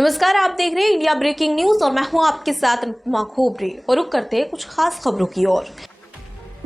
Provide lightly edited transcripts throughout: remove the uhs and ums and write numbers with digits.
नमस्कार, आप देख रहे हैं इंडिया ब्रेकिंग न्यूज और मैं हूं आपके साथ खोबरे और रुक करते हैं कुछ खास खबरों की ओर।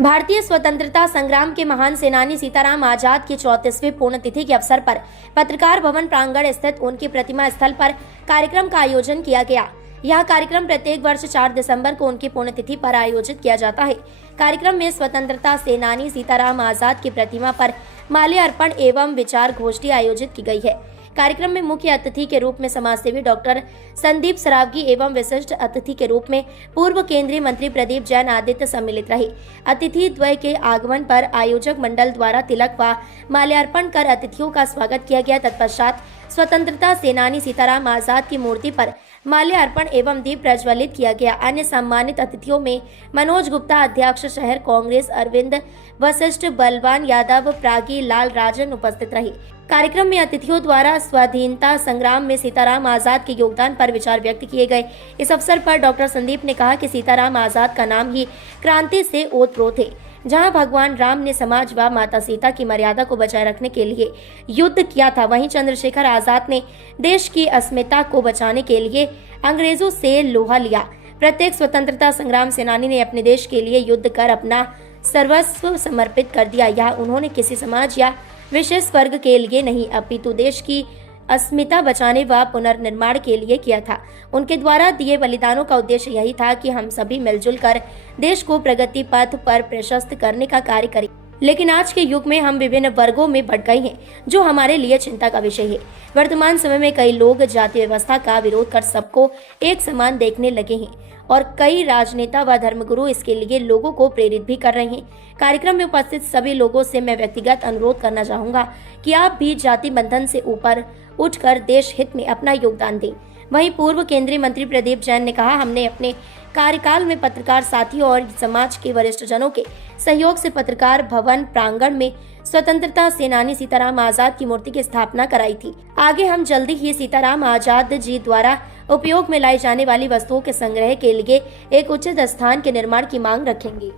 भारतीय स्वतंत्रता संग्राम के महान सेनानी सीताराम आजाद की 34वीं पुण्यतिथि के अवसर पर पत्रकार भवन प्रांगण स्थित उनकी प्रतिमा स्थल पर कार्यक्रम का आयोजन किया गया। यह कार्यक्रम प्रत्येक वर्ष 4 दिसंबर को उनकी पुण्यतिथि पर आयोजित किया जाता है। कार्यक्रम में स्वतंत्रता सेनानी सीताराम आजाद की प्रतिमा पर माल्यार्पण एवं विचार गोष्ठी आयोजित की गई है। कार्यक्रम में मुख्य अतिथि के रूप में समाजसेवी डॉक्टर संदीप सरावगी एवं विशिष्ट अतिथि के रूप में पूर्व केंद्रीय मंत्री प्रदीप जैन आदित्य सम्मिलित रहे। अतिथि द्वय के आगमन पर आयोजक मंडल द्वारा तिलक व माल्यार्पण कर अतिथियों का स्वागत किया गया। तत्पश्चात स्वतंत्रता सेनानी सीताराम आजाद की मूर्ति पर माल्यार्पण एवं दीप प्रज्वलित किया गया। अन्य सम्मानित अतिथियों में मनोज गुप्ता अध्यक्ष शहर कांग्रेस, अरविंद वशिष्ठ, बलवान यादव, प्रागी लाल राजन उपस्थित रहे। कार्यक्रम में अतिथियों द्वारा स्वाधीनता संग्राम में सीताराम आजाद के योगदान पर विचार व्यक्त किए गए। इस अवसर पर डॉक्टर संदीप ने कहा कि सीताराम आजाद का नाम ही क्रांति से ओतप्रोत है। जहां भगवान राम ने समाज व माता सीता की मर्यादा को बचाए रखने के लिए युद्ध किया था, वहीं चंद्रशेखर आजाद ने देश की अस्मिता को बचाने के लिए अंग्रेजों से लोहा लिया। प्रत्येक स्वतंत्रता संग्राम सेनानी ने अपने देश के लिए युद्ध कर अपना सर्वस्व समर्पित कर दिया। यह उन्होंने किसी समाज या विशेष वर्ग के लिए नहीं, अपितु देश की अस्मिता बचाने व पुनर्निर्माण के लिए किया था। उनके द्वारा दिए बलिदानों का उद्देश्य यही था कि हम सभी मिलजुल कर देश को प्रगति पथ पर प्रशस्त करने का कार्य करें। लेकिन आज के युग में हम विभिन्न वर्गों में बंट गए हैं, जो हमारे लिए चिंता का विषय है। वर्तमान समय में कई लोग जाति व्यवस्था का विरोध कर सबको एक समान देखने लगे हैं और कई राजनेता व धर्मगुरु इसके लिए लोगों को प्रेरित भी कर रहे हैं। कार्यक्रम में उपस्थित सभी लोगों से मैं व्यक्तिगत अनुरोध करना चाहूंगा कि आप भी जाति बंधन से ऊपर उठकर देश हित में अपना योगदान दें। वहीं पूर्व केंद्रीय मंत्री प्रदीप जैन ने कहा, हमने अपने कार्यकाल में पत्रकार साथियों और समाज के वरिष्ठ जनों के सहयोग से पत्रकार भवन प्रांगण में स्वतंत्रता सेनानी सीताराम आजाद की मूर्ति की स्थापना कराई थी। आगे हम जल्दी ही सीताराम आजाद जी द्वारा उपयोग में लाई जाने वाली वस्तुओं के संग्रह के लिए एक उचित स्थान के निर्माण की मांग रखेंगे।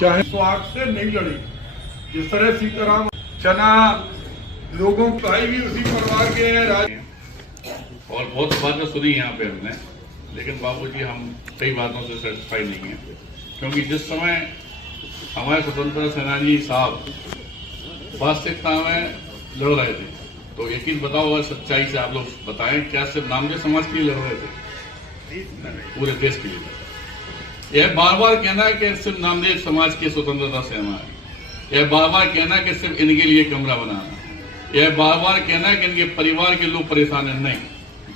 चाहे स्वार्थ से नहीं लड़ी, जिस तरह सीताराम चना लोगों भाई भी उसी परिवार के हैं और बहुत बातें सुनी यहाँ पे हमने, लेकिन बाबूजी हम कई बातों से सेटिस्फाई नहीं है, क्योंकि जिस समय हमारे स्वतंत्रता सेनानी साहब वास्तविकता में लड़ रहे थे, तो यकीन बताओ अगर सच्चाई से आप लोग बताएं, क्या सिर्फ नामदेव समाज के लिए लड़ रहे थे? पूरे देश के लिए। यह बार बार कहना है कि सिर्फ नामदेव समाज की स्वतंत्रता सेना है, यह बार बार कहना है कि सिर्फ इनके लिए कमरा बनाना है, यह बार बार कहना है कि इनके परिवार के लोग परेशान है। नहीं,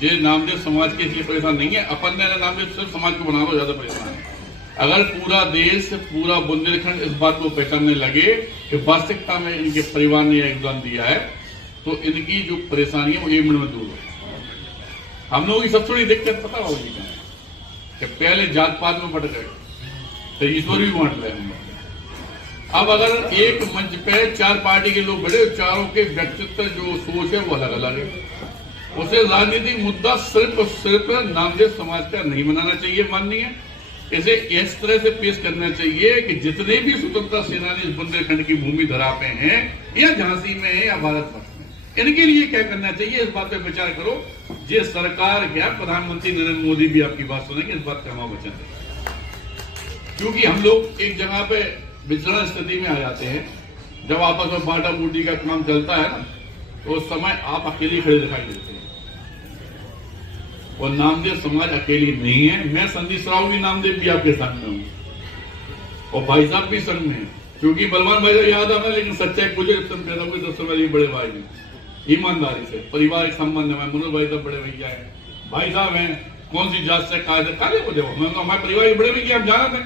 ये नामदेव समाज के लिए परेशान नहीं है, अपन ने नामदेव सिर्फ समाज को बना दो, ज्यादा परेशान है। अगर पूरा देश, पूरा बुंदेलखंड इस बात को पहचानने लगे कि वास्तविकता में इनके परिवार ने योगदान दिया है, तो इनकी जो परेशानी है वो 1 मिनट में दूर हो। हम लोगों की सबसे बड़ी दिक्कत पता होगी कि पहले जात पात में बट गए, तो ईश्वर भी बांट रहे हम लोग। अब अगर एक मंच पे 4 पार्टी के लोग बैठे, चारों के व्यक्तित्व जो सोच है वो अलग अलग है। उसे राजनीतिक मुद्दा सिर्फ और सिर्फ नामदेव समाज का नहीं बनाना चाहिए, माननीय। इसे इस तरह से पेश करना चाहिए कि जितने भी स्वतंत्रता सेनानी इस बुंदेलखंड की भूमि धरा पे हैं, या झांसी में है या भारतवर्ष में, इनके लिए क्या करना चाहिए, इस बात पे विचार करो। ये सरकार क्या, प्रधानमंत्री नरेंद्र मोदी भी आपकी बात सुनेंगे, इस बात का हम वचन दें। क्योंकि हम लोग एक जगह पे विचरण स्थिति में आ जाते हैं, जब आपस में बांटा बूटी का काम चलता है ना, तो उस समय आप अकेले खड़े दिखाई देते हैं, और नामदेव समाज अकेली नहीं है। मैं संदीप सरावगी नामदेव भी आपके संग में हूँ, और भाई साहब भी संग में है, क्योंकि बलवान भाई साहब याद आता है, लेकिन सच्चाई पूछे पैदा हुए 10 समय बड़े भाई हैं, ईमानदारी से पारिवारिक संबंध है। मनोज भाई साहब बड़े भैया है, भाई साहब हैं, कौन सी जात से काले को देखो, मैं हमारे परिवार के बड़े भैया हम जाना थे।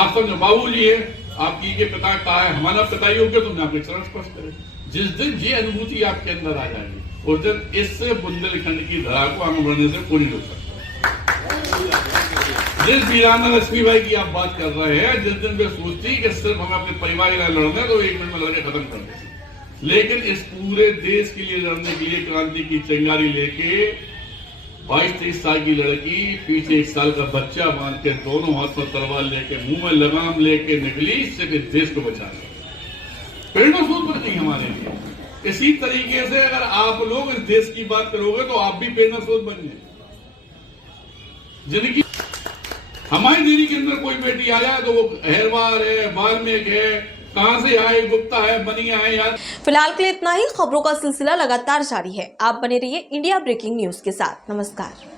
आप समझो, बाबू जी है आपकी के पिता कहा है, हमारा पिता ही हो गया, तुमने आपके चरण स्पर्श करे। जिस दिन ये अनुभूति आपके अंदर आ जाएगी, उस दिन इससे बुंदेलखंड की धरा को आगे बढ़ने से कोई नहीं रोक सकता। जिस वीराना लक्ष्मीबाई की आप बात कर रहे हैं, जिस दिन वे सोचती कि सिर्फ हमें अपने परिवार के लिए लड़ना, तो 1 मिनट में लड़के खत्म कर देती, लेकिन इस पूरे देश के लिए लड़ने के लिए क्रांति की चिंगारी लेके 22-23 साल की लड़की पीछे 1 साल का बच्चा बांध के, दोनों हाथ में तलवार लेके, मुंह में लगाम लेके निकली, सिर्फ इस देश को बचाने। प्रेरणा सूत्र नहीं हमारे लिए, इसी तरीके से अगर आप लोग इस देश की बात करोगे तो आप भी बेनसोच बन जाए। जिनकी हमारी देरी के अंदर कोई बेटी आ जाए तो वो अहरवार है, वाल्मीकि है, कहां से आए, गुप्ता है, बनिया है यार। फिलहाल के लिए इतना ही। खबरों का सिलसिला लगातार जारी है। आप बने रहिए इंडिया ब्रेकिंग न्यूज के साथ। नमस्कार।